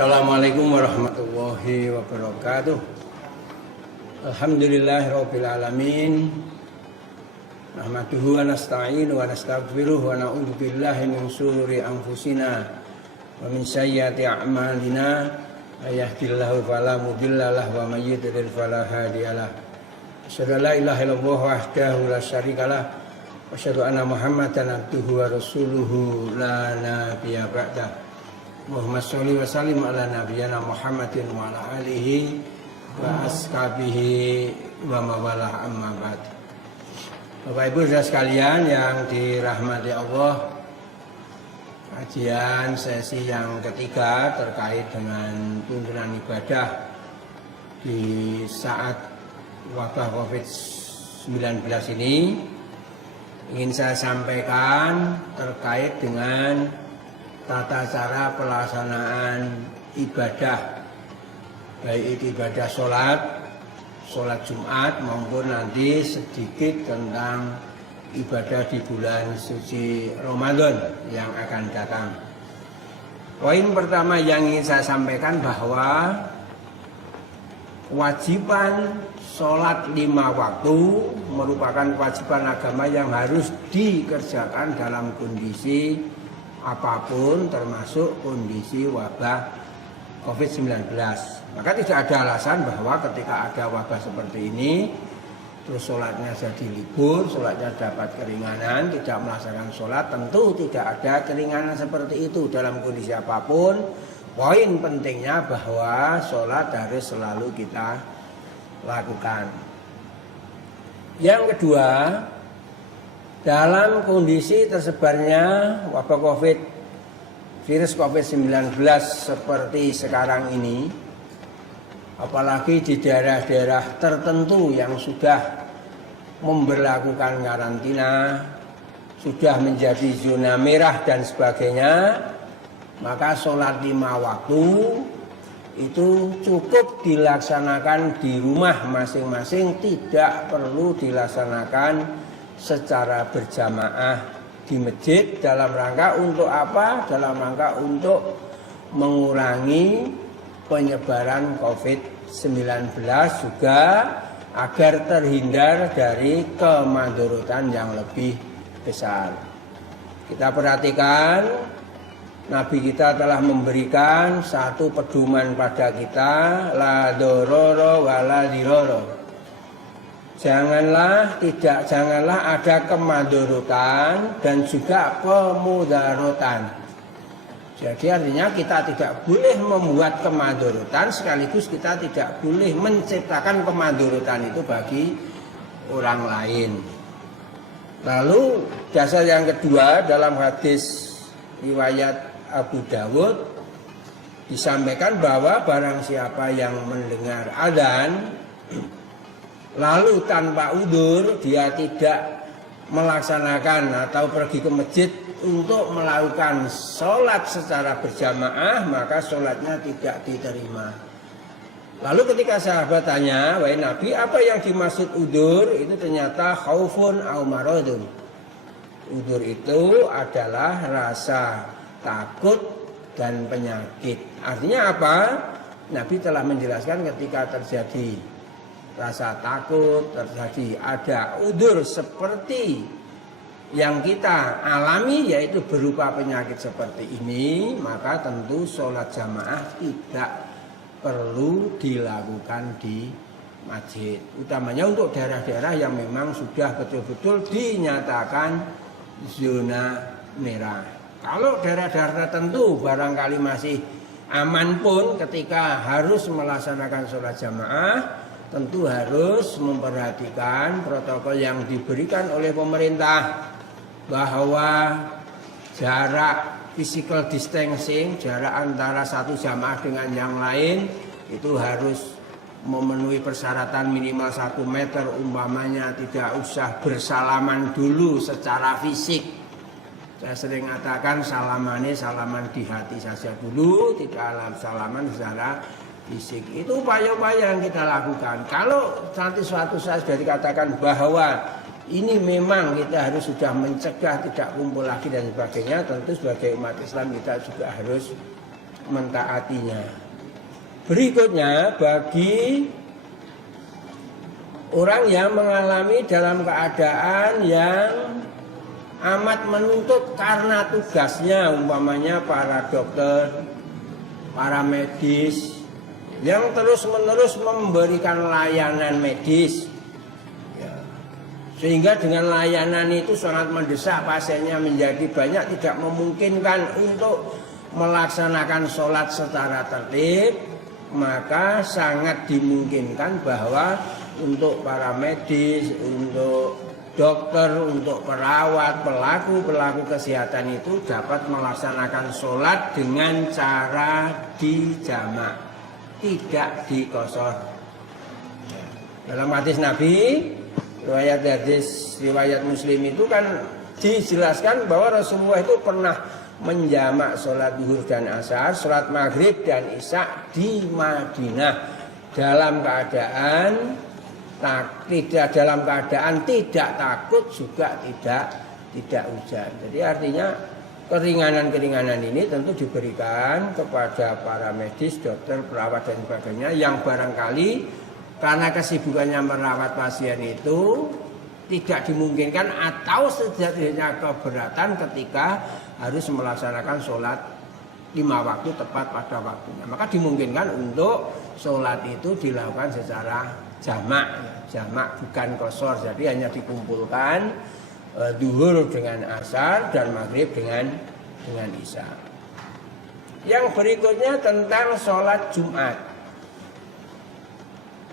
Assalamualaikum warahmatullahi wabarakatuh. Alhamdulillahirabbil alamin. Nahmaduhu wa nasta'inu wa nastaghfiruh wa na'udzu billahi min shururi anfusina wa min sayyiati a'malina. May yahdihillahu fala mudhillalah wa may yudlil fala hadiyalah. Asyhadu an la ilaha illallah wahdahu la syarikalah wa asyhadu anna Muhammadan abduhu wa rasuluhu la nabiyya ba'dah. Muhammad sholli wa sallim ala nabiyyina Muhammadin wa ala alihi wa ashabihi wa mawalah amma ba'd. Bapak Ibu saudara sekalian yang dirahmati Allah, kajian sesi yang ketiga terkait dengan tuntunan ibadah di saat wabah COVID-19 ini ingin saya sampaikan terkait dengan tata cara pelaksanaan ibadah, baik itu ibadah sholat Jumat maupun nanti sedikit tentang ibadah di bulan suci Ramadan yang akan datang. Poin pertama yang ingin saya sampaikan bahwa kewajiban sholat 5 waktu merupakan kewajiban agama yang harus dikerjakan dalam kondisi apapun, termasuk kondisi wabah COVID-19. Maka tidak ada alasan bahwa ketika ada wabah seperti ini terus sholatnya jadi libur, sholatnya dapat keringanan, tidak melaksanakan sholat. Tentu tidak ada keringanan seperti itu dalam kondisi apapun. Poin pentingnya bahwa sholat harus selalu kita lakukan. Yang kedua, dalam kondisi tersebarnya wabah virus COVID-19 seperti sekarang ini, apalagi di daerah-daerah tertentu yang sudah memberlakukan karantina, sudah menjadi zona merah dan sebagainya, maka sholat 5 waktu itu cukup dilaksanakan di rumah masing-masing, tidak perlu dilaksanakan secara berjamaah di masjid. Dalam rangka untuk apa? Dalam rangka untuk mengurangi penyebaran COVID-19 juga agar terhindar dari kemadharatan yang lebih besar. Kita perhatikan, Nabi kita telah memberikan satu pedoman pada kita, la dororo wa la diroro. Janganlah ada kemadharatan dan juga pemudaratan. Jadi artinya kita tidak boleh membuat kemadharatan, sekaligus kita tidak boleh menciptakan kemadharatan itu bagi orang lain. Lalu dasar yang kedua, dalam hadis riwayat Abu Dawud disampaikan bahwa barang siapa yang mendengar adzan lalu tanpa udzur dia tidak melaksanakan atau pergi ke masjid untuk melakukan sholat secara berjamaah, maka sholatnya tidak diterima. Lalu ketika sahabat tanya, wahai Nabi, apa yang dimaksud udzur? Itu ternyata khaufun au maradun. Udzur itu adalah rasa takut dan penyakit. Artinya apa? Nabi telah menjelaskan ketika terjadi rasa takut, terjadi ada udzur seperti yang kita alami, yaitu berupa penyakit seperti ini, maka tentu sholat jamaah tidak perlu dilakukan di masjid. Utamanya untuk daerah-daerah yang memang sudah betul-betul dinyatakan zona merah. Kalau daerah-daerah tertentu barangkali masih aman pun, ketika harus melaksanakan sholat jamaah tentu harus memperhatikan protokol yang diberikan oleh pemerintah, bahwa jarak physical distancing, jarak antara satu jamaah dengan yang lain itu harus memenuhi persyaratan minimal 1 meter. Umpamanya tidak usah bersalaman dulu secara fisik. Saya sering katakan salaman di hati saja dulu, tidak salaman secara fisik. Itu upaya-upaya yang kita lakukan. Kalau nanti suatu saat sudah dikatakan bahwa ini memang kita harus sudah mencegah tidak kumpul lagi dan sebagainya, tentu sebagai umat Islam kita juga harus mentaatinya. Berikutnya, bagi orang yang mengalami dalam keadaan yang amat menuntut karena tugasnya, umpamanya para dokter, para medis yang terus-menerus memberikan layanan medis, ya, sehingga dengan layanan itu sangat mendesak pasiennya menjadi banyak, tidak memungkinkan untuk melaksanakan sholat secara tertib, maka sangat dimungkinkan bahwa untuk para medis, untuk dokter, untuk perawat, pelaku kesehatan itu dapat melaksanakan sholat dengan cara dijamak, tidak dikosor. Dalam hadis Nabi, riwayat Muslim itu kan dijelaskan bahwa Rasulullah itu pernah menjamak sholat zuhur dan asar, sholat maghrib dan isya di Madinah dalam keadaan tidak takut, juga tidak hujan. Jadi artinya keringanan-keringanan ini tentu diberikan kepada para medis, dokter, perawat dan sebagainya yang barangkali karena kesibukannya merawat pasien itu tidak dimungkinkan atau setidaknya keberatan ketika harus melaksanakan sholat 5 waktu tepat pada waktunya. Maka dimungkinkan untuk sholat itu dilakukan secara jamak bukan kosor, jadi hanya dikumpulkan zuhur dengan asar dan maghrib dengan isya. Yang berikutnya tentang sholat Jumat.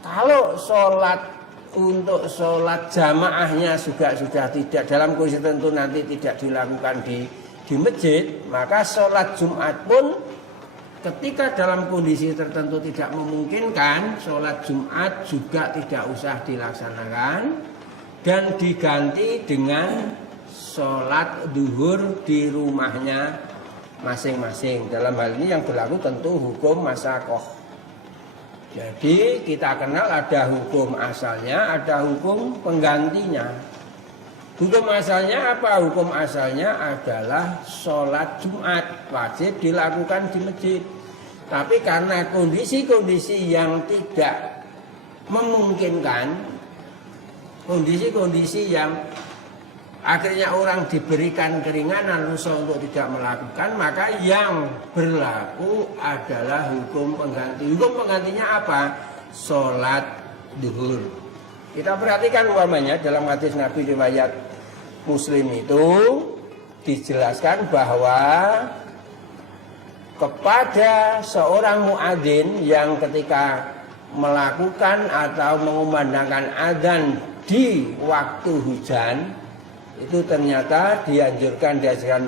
Kalau untuk sholat jamaahnya sudah tidak dalam kondisi tentu nanti tidak dilakukan di masjid, maka sholat Jumat pun ketika dalam kondisi tertentu tidak memungkinkan, sholat Jumat juga tidak usah dilaksanakan dan diganti dengan sholat zuhur di rumahnya masing-masing. Dalam hal ini yang berlaku tentu hukum masakoh. Jadi kita kenal ada hukum asalnya, ada hukum penggantinya. Hukum asalnya apa? Hukum asalnya adalah sholat Jumat wajib dilakukan di masjid. Tapi karena kondisi-kondisi yang tidak memungkinkan, kondisi-kondisi yang akhirnya orang diberikan keringanan rusa untuk tidak melakukan, maka yang berlaku adalah hukum pengganti. Hukum penggantinya apa? Sholat zuhur. Kita perhatikan umpamanya dalam hadis Nabi riwayat Muslim itu dijelaskan bahwa kepada seorang muadzin yang ketika melakukan atau mengumandangkan adzan di waktu hujan itu ternyata dianjurkan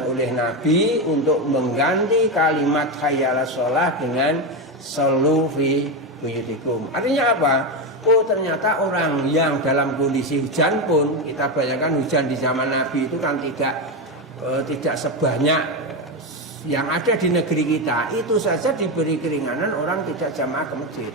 oleh Nabi untuk mengganti kalimat hayyalah sholah dengan shollu fi buyutikum. Artinya apa? Oh, ternyata orang yang dalam kondisi hujan pun, kita bayangkan hujan di zaman Nabi itu kan tidak sebanyak yang ada di negeri kita. Itu saja diberi keringanan orang tidak jamaah ke masjid.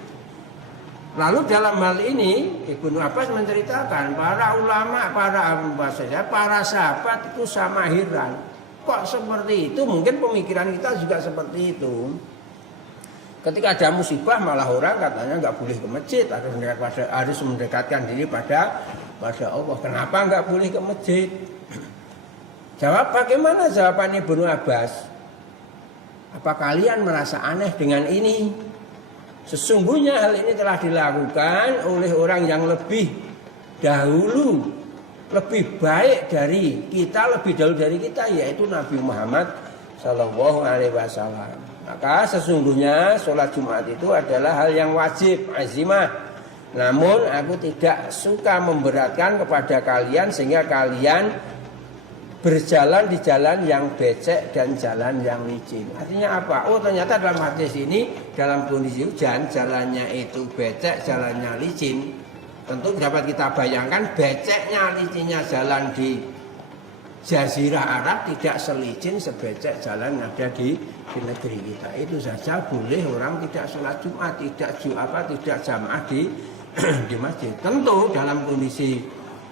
Lalu dalam hal ini Ibnu Abbas menceritakan para ulama, para sahabat itu sama heran. Kok seperti itu? Mungkin pemikiran kita juga seperti itu. Ketika ada musibah malah orang katanya nggak boleh ke masjid, harus mendekatkan diri pada Allah. Kenapa nggak boleh ke masjid? Bagaimana jawaban Ibnu Abbas? Apa kalian merasa aneh dengan ini? Sesungguhnya hal ini telah dilakukan oleh orang yang lebih dahulu, lebih baik dari kita, lebih dahulu dari kita, yaitu Nabi Muhammad Sallallahu Alaihi Wasallam. Maka sesungguhnya sholat Jumat itu adalah hal yang wajib, azimah. Namun aku tidak suka memberatkan kepada kalian sehingga kalian berjalan di jalan yang becek dan jalan yang licin. Artinya apa? Oh, ternyata dalam hadis ini dalam kondisi hujan jalannya itu becek, jalannya licin. Tentu dapat kita bayangkan beceknya, licinnya jalan di Jazirah Arab tidak selicin sebecek jalan yang ada di negeri kita. Itu saja boleh orang tidak sholat Jumat, tidak jamaah di masjid. Tentu dalam kondisi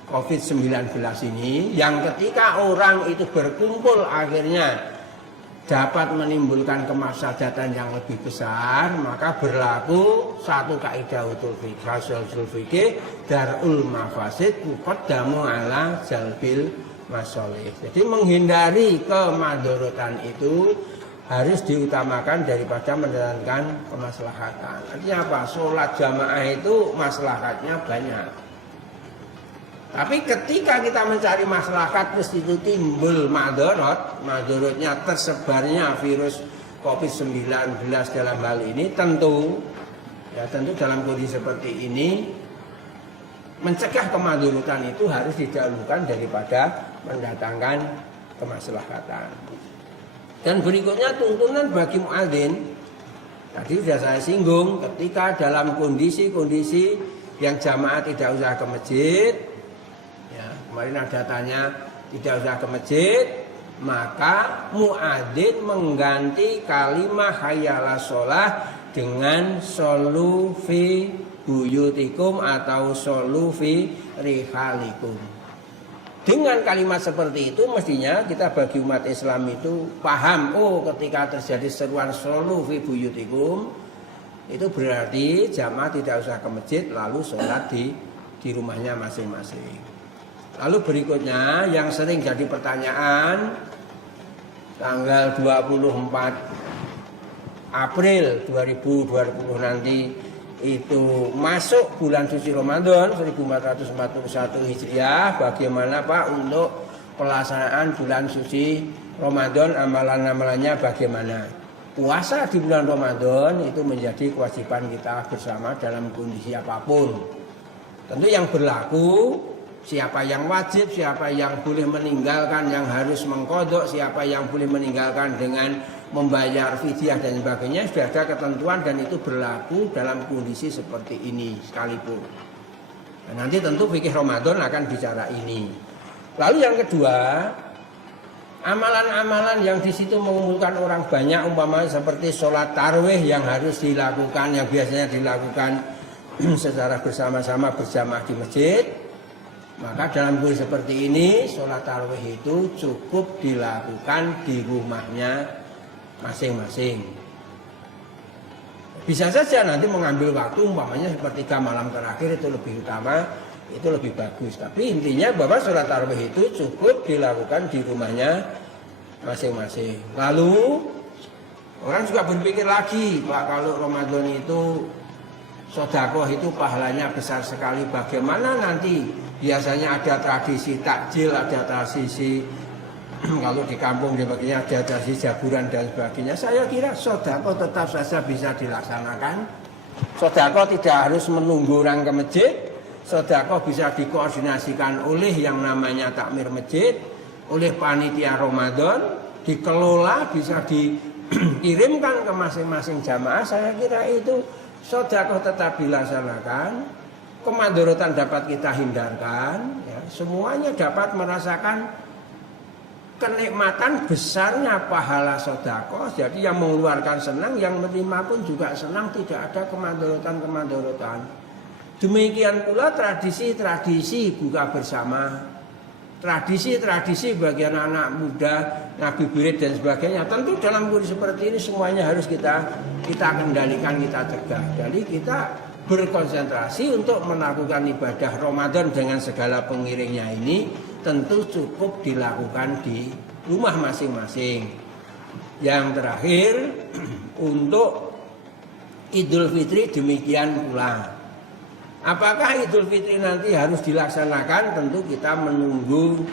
COVID-19 ini, yang ketika orang itu berkumpul akhirnya dapat menimbulkan kemaslahatan yang lebih besar, maka berlaku satu kaidah usul fikih darul mafasid muqaddamu ala jalbil masolih. Jadi menghindari kemadharatan itu harus diutamakan daripada mendatangkan kemaslahatan. Artinya apa? Sholat jamaah itu maslahatnya banyak. Tapi ketika kita mencari maslahat terus itu timbul madharatnya tersebarnya virus COVID-19 dalam hal ini tentu dalam kondisi seperti ini mencegah kemadharatan itu harus didahulukan daripada mendatangkan kemaslahatan. Dan berikutnya tuntunan bagi muadzin. Tadi sudah saya singgung, ketika dalam kondisi-kondisi yang jamaah tidak usah ke masjid, ya, kemarin ada tanya tidak usah ke masjid, maka muadzin mengganti kalimat hayyalah sholah dengan shollu fi buyutikum atau shollu fi rihalikum. Dengan kalimat seperti itu mestinya kita bagi umat Islam itu paham, oh ketika terjadi seruan shollu fi buyutikum itu berarti jamaah tidak usah ke masjid lalu sholat di rumahnya masing-masing. Lalu berikutnya yang sering jadi pertanyaan, tanggal 24 April 2020 nanti itu masuk bulan suci Ramadan 1441 Hijriah, bagaimana Pak untuk pelaksanaan bulan suci Ramadan, amalan-amalannya bagaimana? Puasa di bulan Ramadan itu menjadi kewajiban kita bersama dalam kondisi apapun. Tentu yang berlaku siapa yang wajib, siapa yang boleh meninggalkan, yang harus mengqadha, siapa yang boleh meninggalkan dengan membayar fidyah dan sebagainya, sudah ada ketentuan dan itu berlaku dalam kondisi seperti ini sekalipun. Dan nanti tentu fikih Ramadan akan bicara ini. Lalu yang kedua, amalan-amalan yang di situ mengumpulkan orang banyak, umpamanya seperti sholat tarawih yang harus dilakukan, yang biasanya dilakukan secara bersama-sama berjamaah di masjid. Maka dalam kondisi seperti ini, sholat tarawih itu cukup dilakukan di rumahnya masing-masing. Bisa saja nanti mengambil waktu, umpamanya sepertiga malam terakhir itu lebih utama, itu lebih bagus. Tapi intinya bahwa sholat tarawih itu cukup dilakukan di rumahnya masing-masing. Lalu orang juga berpikir lagi, Pak, kalau Ramadan itu sedekah itu pahalanya besar sekali, bagaimana nanti? Biasanya ada tradisi takjil, ada tradisi kalau di kampung di bagian ada tradisi jaburan dan sebagainya. Saya kira sedekah tetap saja bisa dilaksanakan. Sedekah tidak harus menunggu orang ke masjid. Sedekah bisa dikoordinasikan oleh yang namanya takmir masjid, oleh panitia Ramadan, dikelola, bisa dikirimkan ke masing-masing jamaah. Saya kira itu sedekah tetap dilaksanakan. Kemadharatan dapat kita hindarkan, ya, semuanya dapat merasakan kenikmatan besarnya pahala sedekah. Jadi yang mengeluarkan senang, yang menerima pun juga senang, tidak ada kemadharatan. Demikian pula tradisi-tradisi buka bersama, tradisi-tradisi bagi anak-anak muda, ngabuburit dan sebagainya. Tentu dalam kondisi seperti ini semuanya harus kita kendalikan, kita cegah. Jadi kita berkonsentrasi untuk melakukan ibadah Ramadan dengan segala pengiringnya ini tentu cukup dilakukan di rumah masing-masing. Yang terakhir untuk Idul Fitri demikian pula. Apakah Idul Fitri nanti harus dilaksanakan? Tentu kita menunggu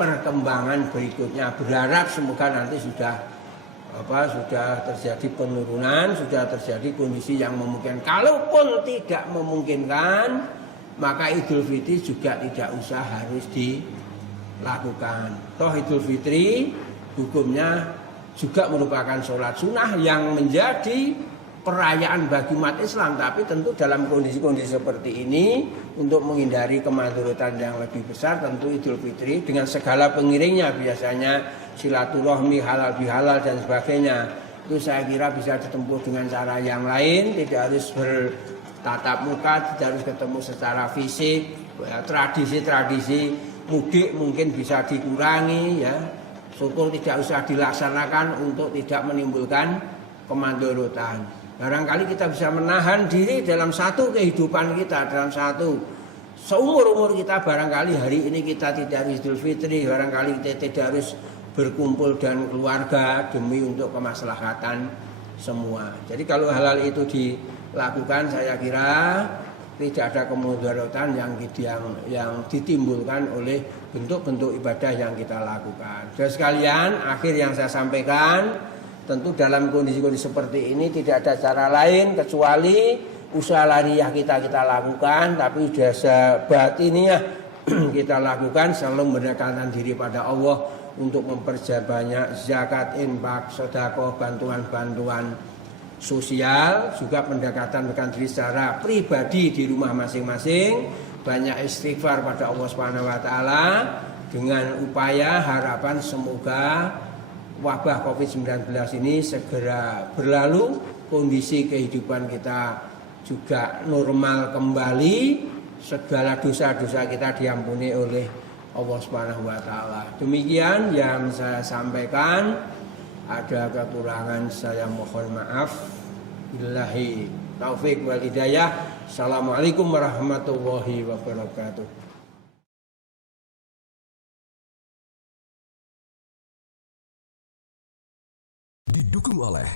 perkembangan berikutnya. Berharap semoga nanti sudah terjadi penurunan, sudah terjadi kondisi yang memungkinkan. Kalaupun tidak memungkinkan, maka Idul Fitri juga tidak usah harus dilakukan. Toh Idul Fitri hukumnya juga merupakan sholat sunnah yang menjadi perayaan bagi umat Islam. Tapi tentu dalam kondisi-kondisi seperti ini, untuk menghindari kemadharatan yang lebih besar, tentu Idul Fitri dengan segala pengiringnya, biasanya silaturahmi, halal bihalal dan sebagainya, itu saya kira bisa ditempuh dengan cara yang lain, tidak harus bertatap muka, tidak harus ketemu secara fisik. Tradisi-tradisi mudik mungkin bisa dikurangi, ya. syukur tidak usah dilaksanakan untuk tidak menimbulkan kemandorotan. Barangkali kita bisa menahan diri dalam satu kehidupan kita, dalam satu seumur-umur kita, barangkali hari ini kita tidak harus Idul Fitri, barangkali kita tidak harus berkumpul dan keluarga demi untuk kemaslahatan semua. Jadi kalau hal-hal itu dilakukan, saya kira tidak ada kemudaratan yang ditimbulkan oleh bentuk-bentuk ibadah yang kita lakukan. Dan sekalian, akhir yang saya sampaikan, tentu dalam kondisi-kondisi seperti ini tidak ada cara lain kecuali usaha lahiriah kita lakukan, tapi usaha batiniah kita lakukan selalu mendekatkan diri pada Allah untuk memperbanyak zakat, infak, sedekah, bantuan-bantuan sosial, juga pendekatan diri secara pribadi di rumah masing-masing, banyak istighfar pada Allah Subhanahu wa taala dengan upaya harapan semoga wabah Covid-19 ini segera berlalu, kondisi kehidupan kita juga normal kembali, segala dosa-dosa kita diampuni oleh Allah Subhanahu wa taala. Demikian yang saya sampaikan, ada kekurangan saya mohon maaf. Billahi taufik wal hidayah. Assalamualaikum warahmatullahi wabarakatuh. Didukung oleh